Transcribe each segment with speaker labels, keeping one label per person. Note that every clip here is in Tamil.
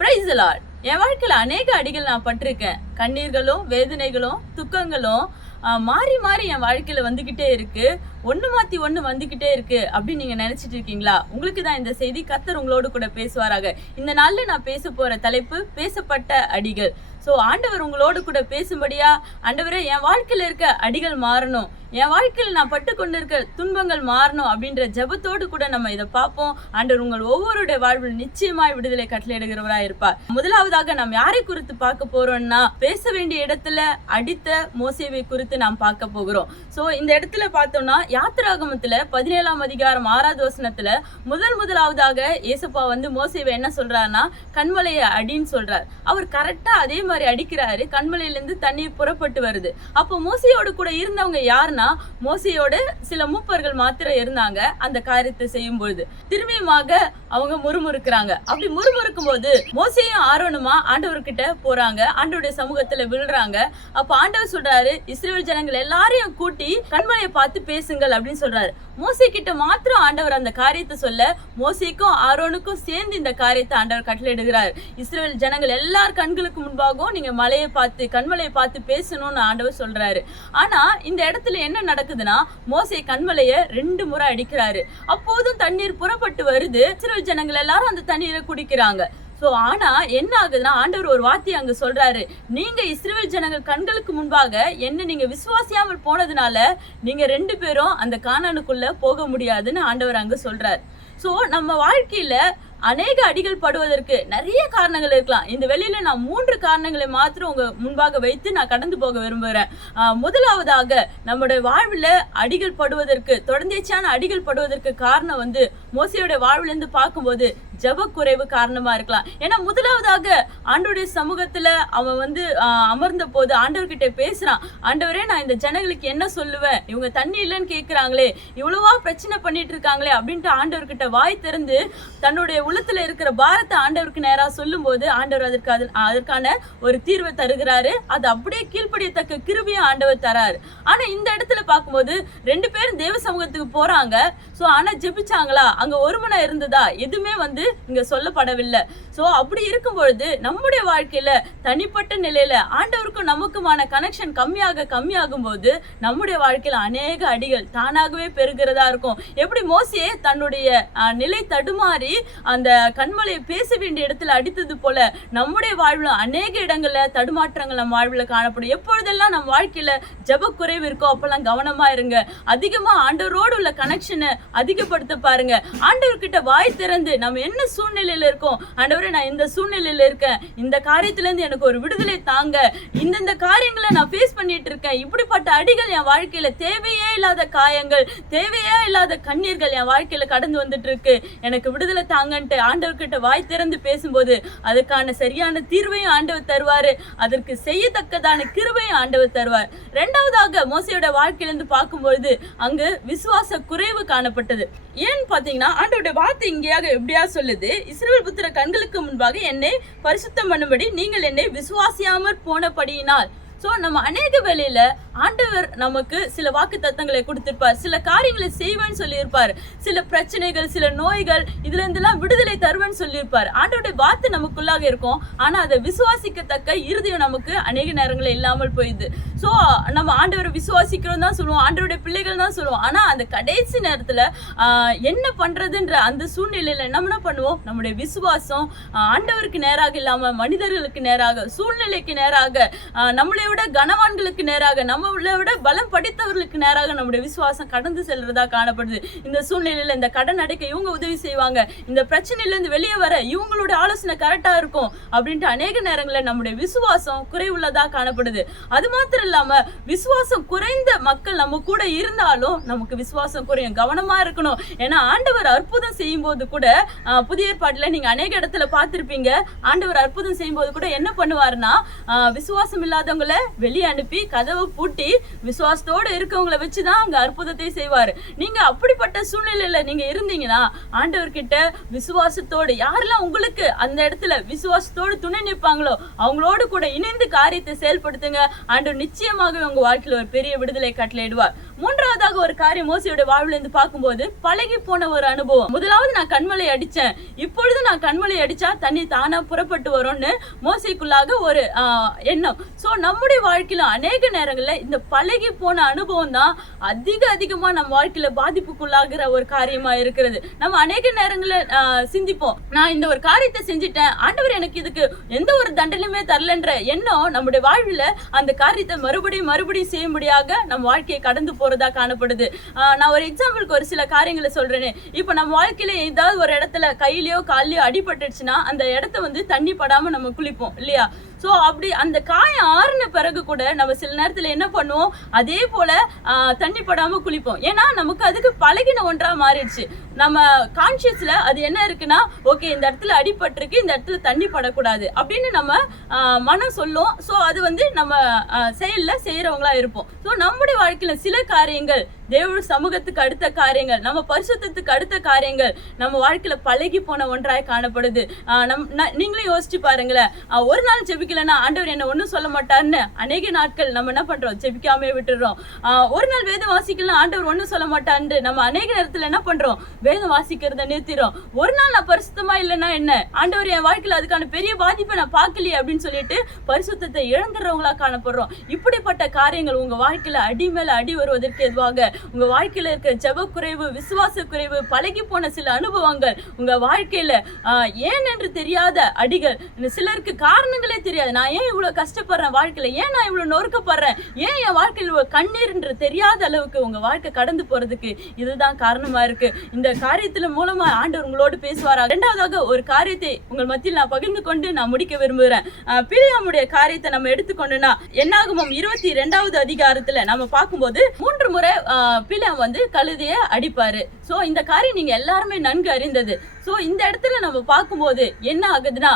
Speaker 1: பிரைஸ் லார்ட் என் வாழ்க்கையில் அநேக அடிகள் நான் பட்டிருக்கேன். கண்ணீர்களும் வேதனைகளும் துக்கங்களும் மாறி மாறி என் வாழ்க்கையில் வந்துக்கிட்டே இருக்கு. ஒன்று மாற்றி ஒன்று வந்துக்கிட்டே இருக்கு அப்படின்னு நீங்கள் நினச்சிட்டு இருக்கீங்களா? உங்களுக்கு தான் இந்த செய்தி கத்தர் உங்களோடு கூட பேசுவாராக. இந்த நாளில் நான் பேச போகிற தலைப்பு பேசப்பட்ட அடிகள். சோ ஆண்டவர் உங்களோடு கூட பேசும்படியா ஆண்டவரே என் வாழ்க்கையில இருக்க அடிகள் மாறணும். என் வாழ்க்கையில் நான் பட்டு கொண்டிருக்க துன்பங்கள் மாறணும் அப்படின்ற ஜெபத்தோடு கூட நம்ம இதை பார்ப்போம். ஆண்டவர் உங்கள் ஒவ்வொருடைய வாழ்வில் நிச்சயமாய் விடுதலை கட்டளையிடுகிறவராக இருப்பார். முதலாவதாக நாம் யாரை குறித்து பார்க்க போறோம்னா பேச வேண்டிய இடத்துல அடித்த மோசேவை குறித்து நாம் பார்க்க போகிறோம். சோ இந்த இடத்துல பார்த்தோம்னா யாத்திராகமத்துல பதினேழாம் அதிகாரம் ஆறாவது வசனத்தில் முதல் முதலாவதாக ஏசப்பா வந்து மோசேவை என்ன சொல்றாருன்னா கண்மலையை அடின்னு சொல்றார். அவர் கரெக்டா அதே மாதிரி அடிக்கிறாரு கண்மலையிலேருந்து தண்ணீர் புறப்பட்டு வருது. அப்போ மோசையோடு கூட இருந்தவங்க யாருன்னா மோசையோடு சில மூப்பர்கள் மாத்திரம் இருந்தாங்க அந்த காரியத்தை செய்யும் பொழுது திரும்பியுமாக அவங்க முறுமுறுக்கிறாங்க. அப்படி முறுமுறுக்கும் போது மோசையும் ஆரோனுமா ஆண்டவர்கிட்ட போறாங்க ஆண்டவருடைய சமூகத்துல விழுறாங்க. அப்ப ஆண்டவர் சொல்றாரு இஸ்ரேல் ஜனங்கள் எல்லாரையும் கூட்டி கண்மலையை பார்த்து பேசுங்கள் அப்படின்னு சொல்றாரு. மோசை கிட்ட மாத்திரம் ஆண்டவர் அந்த காரியத்தை சொல்ல மோசைக்கும் ஆரோனுக்கும் சேர்ந்து இந்த காரியத்தை ஆண்டவர் கட்டளையிடுகிறார். இஸ்ரேல் ஜனங்கள் எல்லார் கண்களுக்கு முன்பாக போகும் நீங்க மலையை பார்த்து கண்மலையை பார்த்து பேசணும்னு ஆண்டவர் சொல்றாரு. ஆனா இந்த இடத்துல என்ன நடக்குதுன்னா மோசை கண்மலைய ரெண்டு முறை அடிக்கிறாரு. அப்போதும் தண்ணீர் புறப்பட்டு வருது. இஸ்ரேல் ஜனங்கள் எல்லாரும் அந்த தண்ணீரை குடிக்கிறாங்க. ஸோ ஆனா என்ன ஆகுதுன்னா ஆண்டவர் ஒரு வார்த்தை அங்க சொல்றாரு. நீங்க இஸ்ரேல் ஜனங்கள் கண்களுக்கு முன்பாக என்ன நீங்க விசுவாசியாமல் போனதுனால நீங்க ரெண்டு பேரும் அந்த கானானுக்குள்ள போக முடியாதுன்னு ஆண்டவர் அங்க சொல்றாரு. ஸோ நம்ம வாழ்க்கையில அநேக அடிகள் படுவதற்கு நிறைய காரணங்கள் இருக்கலாம். இந்த வெளியில நான் மூன்று காரணங்களை மாத்திரம் உங்க முன்பாக வைத்து நான் கடந்து போக விரும்புகிறேன். முதலாவதாக நம்முடைய வாழ்வில் அடிகள் படுவதற்கு தொடர்ந்தேச்சியான அடிகள் படுவதற்கு காரணம் வந்து மோசையோட வாழ்விலிருந்து பார்க்கும்போது ஜப குறைவு காரணமா இருக்கலாம். ஏன்னா முதலாவதாக ஆண்டோடைய சமூகத்துல அவன் வந்து அமர்ந்த போது ஆண்டவர்கிட்ட பேசுறான். ஆண்டவரே நான் இந்த ஜனங்களுக்கு என்ன சொல்லுவேன்? இவங்க தண்ணி இல்லைன்னு கேட்குறாங்களே இவ்வளவா பிரச்சனை பண்ணிட்டு இருக்காங்களே அப்படின்ட்டு ஆண்டவர்கிட்ட வாய் திறந்து தன்னுடைய உள்ளத்துல இருக்கிற பாரத்தை ஆண்டவருக்கு நேராக சொல்லும்போது ஆண்டவர் அதற்கு அது- அதற்கான ஒரு தீர்வை தருகிறாரு. அது அப்படியே கீழ்ப்படியத்தக்க கிருபியும் ஆண்டவர் தராரு. ஆனா இந்த இடத்துல பார்க்கும்போது ரெண்டு பேரும் தேவ சமூகத்துக்கு போறாங்க. ஸோ ஆனா ஜெபிச்சாங்களா? அங்க ஒருமனை இருந்ததா? எதுவுமே வந்து இங்க சொல்லப்படவில்லை. சோ அப்படி இருக்கும் பொழுது நம்முடைய வாழ்க்கையில தனிப்பட்ட நிலையில ஆண்டவருக்கும் நமக்குமான கனெக்ஷன் கம்மியாக கம்மியாகும் போது நம்முடைய வாழ்க்கையில அநேக அடிகள் தானாகவே பெருகிறதா இருக்கும். எப்படி மோசியே தன்னுடைய நிலை தடுமாறி அந்த கண்மலையை பேச வேண்டிய இடத்துல அடித்தது போல நம்முடைய வாழ்வில் அநேக இடங்கள்ல தடுமாற்றங்கள் நம்ம வாழ்வில் காணப்படும். எப்பொழுதெல்லாம் நம்ம வாழ்க்கையில ஜெப குறைவு இருக்கோ அப்பெல்லாம் கவனமா இருங்க. அதிகமா ஆண்டவரோடு உள்ள கனெக்ஷனை அதிகப்படுத்த பாருங்க. ஆண்டவர்கிட்ட வாய் திறந்து நம்ம என்ன சூழ்நிலையில இருக்கோம்? ஆண்டவரே நான் இந்த சூழ்நிலையில இருக்கேன். இந்த காரியத்துல இருந்து எனக்கு ஒரு விடுதலை தாங்க. இந்தந்த காரியங்களை நான் ஃபேஸ் பண்ணிட்டு இருக்கேன். இப்படிப்பட்ட அடிகள் என் வாழ்க்கையில தேவையே இல்லாத காயங்கள் தேவையே இல்லாத கண்ணீர்கள் என் வாழ்க்கையில கடந்து வந்துட்டு இருக்கு எனக்கு விடுதலை தாங்கன்ட்டு ஆண்டவர்கிட்ட வாய் திறந்து பேசும்போது அதுக்கான சரியான தீர்வையும் ஆண்டவர் தருவாரு. அதற்கு செய்யத்தக்கதான கிருபையும் ஆண்டவர் தருவார். ரெண்டாவதாக மோசையோட வாழ்க்கையிலிருந்து பார்க்கும்பொழுது அங்கு விசுவாச குறைவு காணப்பட்டது. ஏன்னு பாத்தீங்கன்னா ஆண்டோட வார்த்தை இங்கேயாக எப்படியா சொல்லுது? இஸ்ரேல் புத்திர கண்களுக்கு முன்பாக என்னை பரிசுத்தம் பண்ணும்படி நீங்கள் என்னை விசுவாசியாமற் போனபடியினால். ஸோ நம்ம அநேக வேலையில் ஆண்டவர் நமக்கு சில வாக்கு தத்தங்களை கொடுத்திருப்பார். சில காரியங்களை செய்வேன்னு சொல்லியிருப்பார். சில பிரச்சனைகள் சில நோய்கள் இதுலேருந்துலாம் விடுதலை தருவேன்னு சொல்லியிருப்பார். ஆண்டவருடைய வார்த்தை நமக்குள்ளாக இருக்கும். ஆனால் அதை விசுவாசிக்கத்தக்க இருதயம் நமக்கு அநேக நேரங்களில் இல்லாமல் போயிடுது. ஸோ நம்ம ஆண்டவரை விசுவாசிக்கிறோம் தான் சொல்லுவோம். ஆண்டவருடைய பிள்ளைகள் தான் சொல்லுவோம். ஆனால் அந்த கடைசி நேரத்தில் என்ன பண்ணுறதுன்ற அந்த சூழ்நிலையில் நம்ம என்ன பண்ணுவோம்? நம்முடைய விசுவாசம் ஆண்டவருக்கு நேராக இல்லாமல் மனிதர்களுக்கு நேராக சூழ்நிலைக்கு நேராக நம்மளே விட கனவான்களுக்கு நேராக நம்மளை விட பலம் படித்தவர்களுக்கு நேராக நம்முடைய விசுவாசம் கடந்து செல்றதா காணப்படுது. இந்த சூழ்நிலையில இந்த கடன் அடைக்க இவங்க உதவி செய்வாங்க. இந்த பிரச்சனையில இருந்து வெளியே வர இவங்களோட ஆலோசனை கரெக்டா இருக்கும் அப்படின்ட்டு அநேக நேரங்களில் நம்முடைய விசுவாசம் குறைவுள்ளதா காணப்படுது. அது மாத்திரம் இல்லாம விசுவாசம் குறைந்த மக்கள் நம்ம கூட இருந்தாலும் நமக்கு விசுவாசம் குறையும். கவனமா இருக்கணும். ஏன்னா ஆண்டவர் அற்புதம் செய்யும் போது கூட புதிய ஏற்பாட்டில் நீங்க அநேக இடத்துல பார்த்துருப்பீங்க. ஆண்டவர் அற்புதம் செய்யும் போது கூட என்ன பண்ணுவாருன்னா விசுவாசம் இல்லாதவங்களை வெளியே அனுப்பி கதவை பூட்டி விசுவாசத்தோட இருக்கவங்கள வச்சுதான் அங்க அற்புதத்தை செய்வாரு. நீங்க அப்படிப்பட்ட சூழ்நிலையில நீங்க இருந்தீங்கன்னா ஆண்டவர்கிட்ட விசுவாசத்தோடு யாரெல்லாம் உங்களுக்கு அந்த இடத்துல விசுவாசத்தோடு துணை நிற்பாங்களோ அவங்களோடு கூட இணைந்து காரியத்தை செயல்படுத்துங்க. ஆண்டவர் நிச்சயமாக உங்க வாழ்க்கையில் ஒரு பெரிய விடுதலை கட்டளையிடுவார். மூன்றாவதாக ஒரு காரியம் மோசையோட வாழ்வுல இருந்து பார்க்கும்போது பழகி போன ஒரு அனுபவம். முதலாவது நான் கண்மலை அடிச்சேன். இப்பொழுது நான் கண்மலை அடிச்சா தண்ணி தானா புறப்பட்டு வரும்னு மோசைக்குள்ளாக ஒரு எண்ணம். சோ நம்முடைய வாழ்க்கையில அநேக நேரங்கள்ல இந்த பழகி போன அனுபவம் தான் அதிக அதிகமா நம்ம வாழ்க்கையில பாதிப்புக்குள்ளாகிற ஒரு காரியமா இருக்கிறது. நம்ம அநேக நேரங்களில் சிந்திப்போம். நான் இந்த ஒரு காரியத்தை செஞ்சுட்டேன். ஆண்டவர் எனக்கு இதுக்கு எந்த ஒரு தண்டனையுமே தரலன்ற எண்ணம் நம்முடைய வாழ்வில் அந்த காரியத்தை மறுபடியும் மறுபடியும் செய்யும்படியாக நம்ம வாழ்க்கையை கடந்து போறதா காணப்படுது. ஆஹ் நான் ஒரு எக்ஸாம்பிளுக்கு ஒரு சில காரியங்களை சொல்றேனே. இப்போ நம்ம வாழ்க்கையில ஏதாவது ஒரு இடத்துல கையிலயோ கால்லயோ அடிபட்டுச்சுன்னா அந்த இடத்த வந்து தண்ணி படாம நம்ம குளிப்போம் இல்லையா? ஸோ அப்படி அந்த காயம் ஆறுன பிறகு கூட நம்ம சில நேரத்தில் என்ன பண்ணுவோம்? அதே போல தண்ணி படாமல் குளிப்போம். ஏன்னா நமக்கு அதுக்கு பழகின ஒன்றாக மாறிடுச்சு. நம்ம கான்ஷியஸில் அது என்ன இருக்குன்னா ஓகே இந்த இடத்துல அடிபட்டிருக்கு இந்த இடத்துல தண்ணி படக்கூடாது அப்படின்னு நம்ம மனம் சொல்லும். ஸோ அது வந்து நம்ம செயலில் செய்கிறவங்களா இருப்போம். ஸோ நம்முடைய வாழ்க்கையில் சில காரியங்கள் தேவ சமூகத்துக்கு அடுத்த காரியங்கள் நம்ம பரிசுத்தத்துக்கு அடுத்த காரியங்கள் நம்ம வாழ்க்கையில பழகி போன ஒன்றாய் காணப்படுது. நம் நீங்களே யோசிச்சு பாருங்களேன். ஒரு நாள் ஜெபிக்கலன்னா ஆண்டவர் என்ன ஒன்றும் சொல்ல மாட்டாருன்னு அநேக நாட்கள் நம்ம என்ன பண்றோம்? ஜெபிக்காமே விட்டுடுறோம். ஒரு நாள் வேதம் வாசிக்கலாம் ஆண்டவர் ஒன்றும் சொல்ல மாட்டான்னு நம்ம அநேக நேரத்தில் என்ன பண்றோம்? வேதம் வாசிக்கிறத நிறுத்திடுறோம். ஒரு நாள் நான் பரிசுத்தமா இல்லைன்னா என்ன? ஆண்டவர் என் வாழ்க்கையில் அதுக்கான பெரிய பாதிப்பை நான் பார்க்கலையே அப்படின்னு சொல்லிட்டு பரிசுத்தத்தை இழந்துடுறவங்களா காணப்படுறோம். இப்படிப்பட்ட காரியங்கள் உங்க வாழ்க்கையில அடி மேல அடி வருவதற்கு எதுவாக? உங்க வாழ்க்கையில இருக்க ஜப குறைவு விசுவாச குறைவு பழகி போன சில அனுபவங்கள் உங்க வாழ்க்கையில ஏன் என்று தெரியாத அடிகள் சிலருக்கு காரணங்களே தெரியாது. நான் ஏன் இவ்வளவு கஷ்டப்படுறேன் வாழ்க்கையில? ஏன் நான் இவ்வளவு நொறுக்கப்படுறேன்? ஏன் என் வாழ்க்கையில் இவ்வளவு கண்ணீர் என்று தெரியாத அளவுக்கு உங்க வாழ்க்கை கடந்து போறதுக்கு இதுதான் காரணமா இருக்கு? இந்த காரியத்துல மூலமா ஆண்டவர் உங்களோடு பேசுவாரா? இரண்டாவதாக ஒரு காரியத்தை உங்கள் மத்தியில் நான் பகிர்ந்து கொண்டு நான் முடிக்க விரும்புகிறேன். பிரியாமுடைய காரியத்தை நம்ம எடுத்துக்கொண்டோம்னா என்னாகுமம் இருபத்தி ரெண்டாவது அதிகாரத்துல நம்ம பார்க்கும்போது மூன்று முறை ஆஹ், பிலியாம் வந்து கழுதையை அடிப்பாரு. சோ இந்த காரியம் நீங்க எல்லாருமே நன்கு அறிந்தது. ஸோ இந்த இடத்துல நம்ம பார்க்கும்போது என்ன ஆகுதுன்னா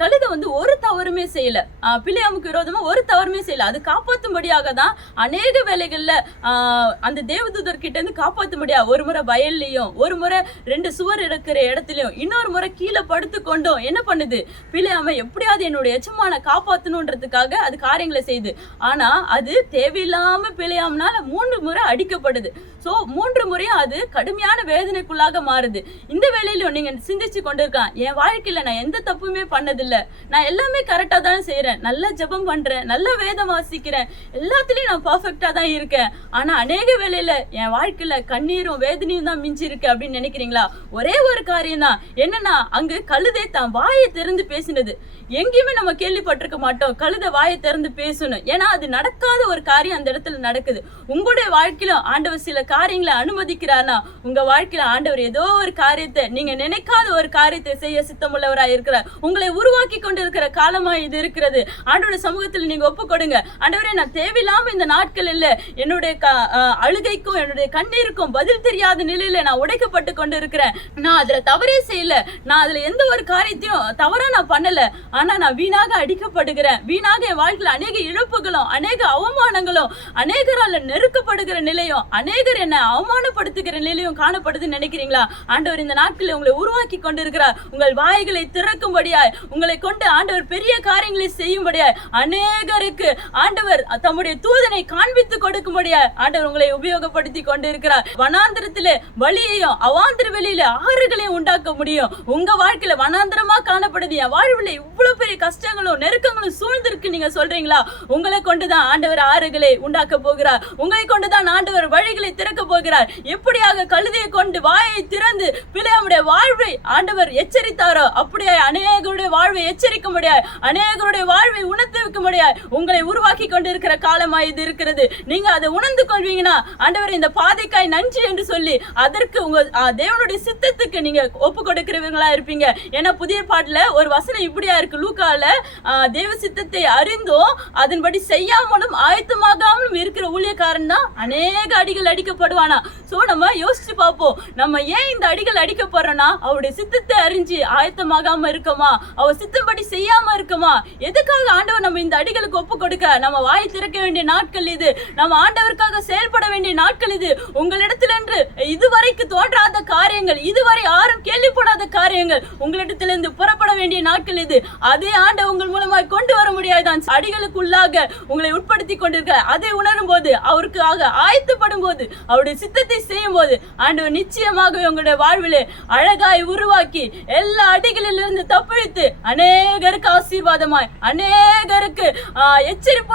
Speaker 1: கழுதை வந்து ஒரு தவறுமே செய்யல. பிள்ளையாமுக்கு விரோதமாக ஒரு தவறுமே செய்யல. அது காப்பாற்றும்படியாக தான் அநேக வேலைகளில் அந்த தேவதூதர் கிட்ட இருந்து ஒரு முறை வயல்லையும் ஒரு முறை ரெண்டு சுவர் இருக்கிற இடத்துலையும் இன்னொரு முறை கீழே படுத்து கொண்டும் என்ன பண்ணுது? பிள்ளையாம எப்படியாவது என்னுடைய எச்சமான காப்பாற்றணுன்றதுக்காக அது காரியங்களை செய்யுது ஆனால் அது தேவையில்லாம பிழையாமனால மூன்று முறை அடிக்கப்படுது. ஸோ மூன்று முறையும் அது கடுமையான வேதனைக்குள்ளாக மாறுது. இந்த வேலையிலும் நீங்க சிந்திச்சு கொண்டிருக்கான். என் வாழ்க்கையில நான் எந்த தப்புமே பண்ணதில்லை. நான் எல்லாமே கரெக்டாக தான் செய்கிறேன் நல்ல ஜெபம் பண்றேன். நல்ல வேதம் வாசிக்கிறேன். எல்லாத்துலேயும் நான் பர்ஃபெக்டாக தான் இருக்கேன். ஆனால் அநேக வேலையில் என் வாழ்க்கையில் கண்ணீரும் வேதனையும் தான் மிஞ்சி இருக்கு அப்படின்னு நினைக்கிறீங்களா? ஒரே ஒரு காரியம் தான் என்னன்னா அங்கு கழுதை தான் வாயை திறந்து பேசினது. எங்கேயுமே நம்ம கேள்விப்பட்டிருக்க மாட்டோம் கழுதை வாயை திறந்து பேசணும் ஏன்னா அது நடக்காத ஒரு காரியம் அந்த இடத்துல நடக்குது. உங்களுடைய வாழ்க்கையில ஆண்டவர் சில காரியங்களை அனுமதிக்கிறார்னா உங்க வாழ்க்கையில ஆண்டவர் ஏதோ ஒரு காரியத்தை நீங்க நினைக்காத ஒரு காரியத்தை செய்ய சித்தமுள்ளவராய் இருக்கிறார். உங்களை உருவாக்கி கொண்டு இருக்கிற இது இருக்கிறது. ஆண்டோட சமூகத்தில் நீங்க ஒப்பு கொடுங்க. ஆண்டவரே நான் தேவையில்லாம இந்த நாட்கள் இல்ல. என்னுடைய க- அழுகைக்கும் என்னுடைய கண்ணீருக்கும் பதில் தெரியாத நிலையில நான் உடைக்கப்பட்டு கொண்டு இருக்கிறேன் நான் அதுல தவறே செய்யல. நான் அதுல எந்த ஒரு காரியத்தையும் தவறா நான் பண்ணல. ஆனா நான் வீணாக அடிக்கப்படுகிறேன். வீணாக என் வாழ்க்கையில் அநேக இழப்புகளும் அநேக அவமானங்களும் அநேகரால நெருக்கப்படுகிற நிலையும் அநேகர் என்னை அவமானப்படுத்துகிற நிலையும் காணப்படுதுன்னு நினைக்கிறீங்களா? ஆண்டவர் இந்த நாட்களில் உங்களை உருவாக்கி கொண்டிருக்கிறார். உங்கள் வாய்களை திறக்கும்படியாய் உங்களை கொண்டு ஆண்டவர் பெரிய காரியங்களை செய்யும்படியாய் அநேகருக்கு ஆண்டவர் தம்முடைய தூதனை காண்பித்து கொடுக்கும்படியாய் ஆண்டவர் உங்களை உபயோகப்படுத்தி கொண்டிருக்கிறார். வனாந்திரத்திலே வழியையும் அவாந்திர வெளியில ஆறுகளையும் உண்டாக்க முடியும். உங்க வாழ்க்கையில வனாந்திரமா காணப்படுது. என் வாழ்வுல இவ்வளவு பெரிய கஷ்டங்களும் நெருக்கங்களும் சூழ்ந்திருக்கு நீங்க சொல்றீங்களா? உங்களை கொண்டுதான் ஆண்டவர் ஆறுகளை உண்டாக்க போகிறார். உங்களை கொண்டுதான் ஆண்டவர் வழிகளை திறக்க போகிறார். எப்படியாக கழுதையை கொண்டு வாயை திறந்து பிள்ளையாமுடைய வாழ்வு ஆண்டவர் எச்சரித்தாரோ? அப்படியே அநேகருடைய வாழ்வை எச்சரிக்க முடியாது அநேகருடைய வாழ்வை உணர்த்து வைக்க முடியாது உங்களை உருவாக்கி கொண்டிருக்கிற காலமாய் இது இருக்கிறது. நீங்க அதை உணர்ந்து கொள்வீங்கன்னா ஆண்டவர் இந்த பாதைக்காய் நன்றி என்று சொல்லி அதற்கு உங்க தேவனுடைய சித்தத்துக்கு நீங்க ஒப்பு கொடுக்கிறவங்களா இருப்பீங்க. ஏன்னா புதிய பாட்டுல ஒரு வசனம் இப்படியா இருக்கு. லூக்கால தேவ சித்தத்தை அறிந்தும் அதன்படி செய்யாமலும் ஆயத்தமாகாமலும் இருக்கிற ஊழியக்காரன் தான் அநேக அடிகள் அடிக்கப்படுவானா? சோ நம்ம யோசிச்சு பார்ப்போம். நம்ம ஏன் இந்த அடிகள் அடிக்கப்படுறோம்னா அவருடைய சித்தத்தை அறிஞ்சு ஆயத்தமாகாம இருக்கமா? அவர் சித்தப்படி செய்யாம இருக்கமா? எதுக்காக ஆண்டவர் நம்ம இந்த அடிகளுக்கு ஒப்பு கொடுக்க? நம்ம வாய் திறக்க வேண்டிய நாட்கள் இது. நம்ம ஆண்டவருக்காக செயல்பட வேண்டிய நாட்கள் இது. உங்களிடத்திலிருந்து இதுவரைக்கு தோன்றாத காரியங்கள் இதுவரை யாரும் கேள்விப்படாத காரியங்கள் உங்களிடத்திலிருந்து புறப்பட வேண்டிய நாட்கள் இது. அதே ஆண்டவர் உங்கள் மூலமாய் கொண்டு வர முடியாதான் அடிகளுக்குள்ளாக உங்களை உட்படுத்தி கொண்டிருக்க. அதை உணரும் போது அவருக்காக ஆயத்தப்படும் போது அவருடைய சித்தத்தை செய்யும் போது ஆண்டவர் நிச்சயமாகவே உங்களுடைய வாழ்விலே அழகாய் உருவாக்கி எல்லா அடிகளிலிருந்து தப்பிழித்து அநேகருக்கு ஆசீர்வாதமாய் அநேகருக்கு ஆஹ், எச்சரிப்பு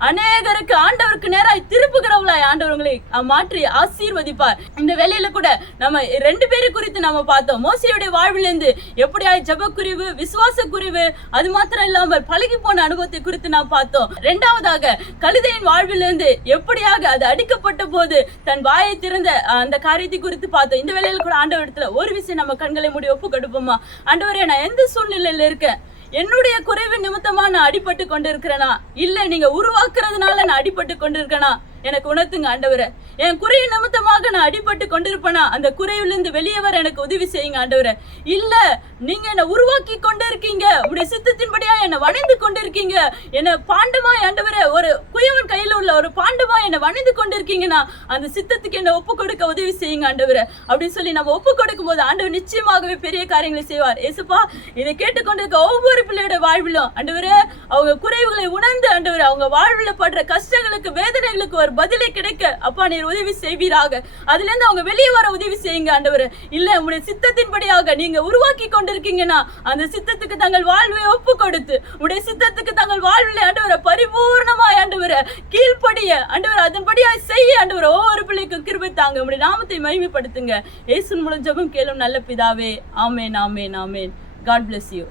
Speaker 1: அநேகருக்கு ஆண்டவருக்கு நேராய் திருப்புகிறவர்களாய் ஆண்டவர்களை மாற்றி ஆசீர்வதிப்பார். இந்த வேலையில கூட நம்ம ரெண்டு பேரை குறித்து நம்ம பார்த்தோம். மோசியுடைய வாழ்விலிருந்து எப்படியாய் ஜபக்குறிவு விசுவாச குறிவு அது மாத்திரம் இல்லாமல் பழகி போன அனுபவத்தை குறித்து நாம் பார்த்தோம். இரண்டாவதாக கழுதையின் வாழ்விலிருந்து எப்படியாக அது அடிக்கப்பட்ட போது தன் வாயை திறந்த அந்த காரியத்தை குறித்து பார்த்தோம். இந்த வேலையில கூட ஆண்டவர் இடத்துல ஒரு விஷயம் நம்ம கண்களை மூடி ஒப்பு கொடுப்போமா? ஆண்டவரே நான் எந்த சூழ்நிலையில இருக்கேன்? என்னுடைய குறைவு நிமித்தமா நான் அடிபட்டு கொண்டிருக்கிறேனா? இல்ல நீங்க உருவாக்குறதுனால நான் அடிபட்டு கொண்டிருக்கேனா எனக்கு உணர்த்துங்க ஆண்டவரை. என் குறை நிமித்தமாக நான் அடிபட்டு கொண்டிருப்பேனா? அந்த குறைவிலிருந்து வெளியே வர எனக்கு உதவி செய்யுங்க ஆண்டவரை. இல்ல நீங்க என்னை உருவாக்கி கொண்டிருக்கீங்க. உடைய சித்தத்தின்படியா என்னை வணைந்து கொண்டிருக்கீங்க. என்ன பாண்டமா ஆண்டவரை ஒரு குயவன் கையில உள்ள ஒரு பாண்டமா என்னை வணைந்து கொண்டிருக்கீங்கன்னா அந்த சித்தத்துக்கு என்ன ஒப்பு கொடுக்க உதவி செய்யுங்க ஆண்டவரை. அப்படின்னு சொல்லி நம்ம ஒப்பு கொடுக்கும் போது ஆண்டவர் நிச்சயமாகவே பெரிய காரியங்களை செய்வார். ஏசுப்பா இதை கேட்டுக்கொண்டிருக்க ஒவ்வொரு பிள்ளையோட வாழ்விலும் ஆண்டவரே அவங்க குறைவுகளை உணர்ந்து ஆண்டவர் அவங்க வாழ்வில் படுற கஷ்டங்களுக்கு வேதனைகளுக்கு ஒரு பதிலை கிடைக்க அப்பா நீர் உதவி செய்வீராக. அதுலேருந்து அவங்க வெளியே வர உதவி செய்யுங்க ஆண்டவர். இல்லை உங்களுடைய சித்தத்தின்படியாக நீங்கள் உருவாக்கி கொண்டிருக்கீங்கன்னா அந்த சித்தத்துக்கு தங்கள் வாழ்வை ஒப்பு கொடுத்து உடைய சித்தத்துக்கு தங்கள் வாழ்வில் ஆண்டவரை பரிபூர்ணமாய் ஆண்டவரை கீழ்ப்படிய ஆண்டவர் அதன்படியா செய்ய ஆண்டவர் ஒவ்வொரு பிள்ளைக்கும் கிருபை தாங்க. உடைய நாமத்தை மகிமைப்படுத்துங்க. இயேசுவின் மூலம் ஜபம் கேளும் நல்ல பிதாவே. ஆமேன் ஆமேன் ஆமேன். God bless you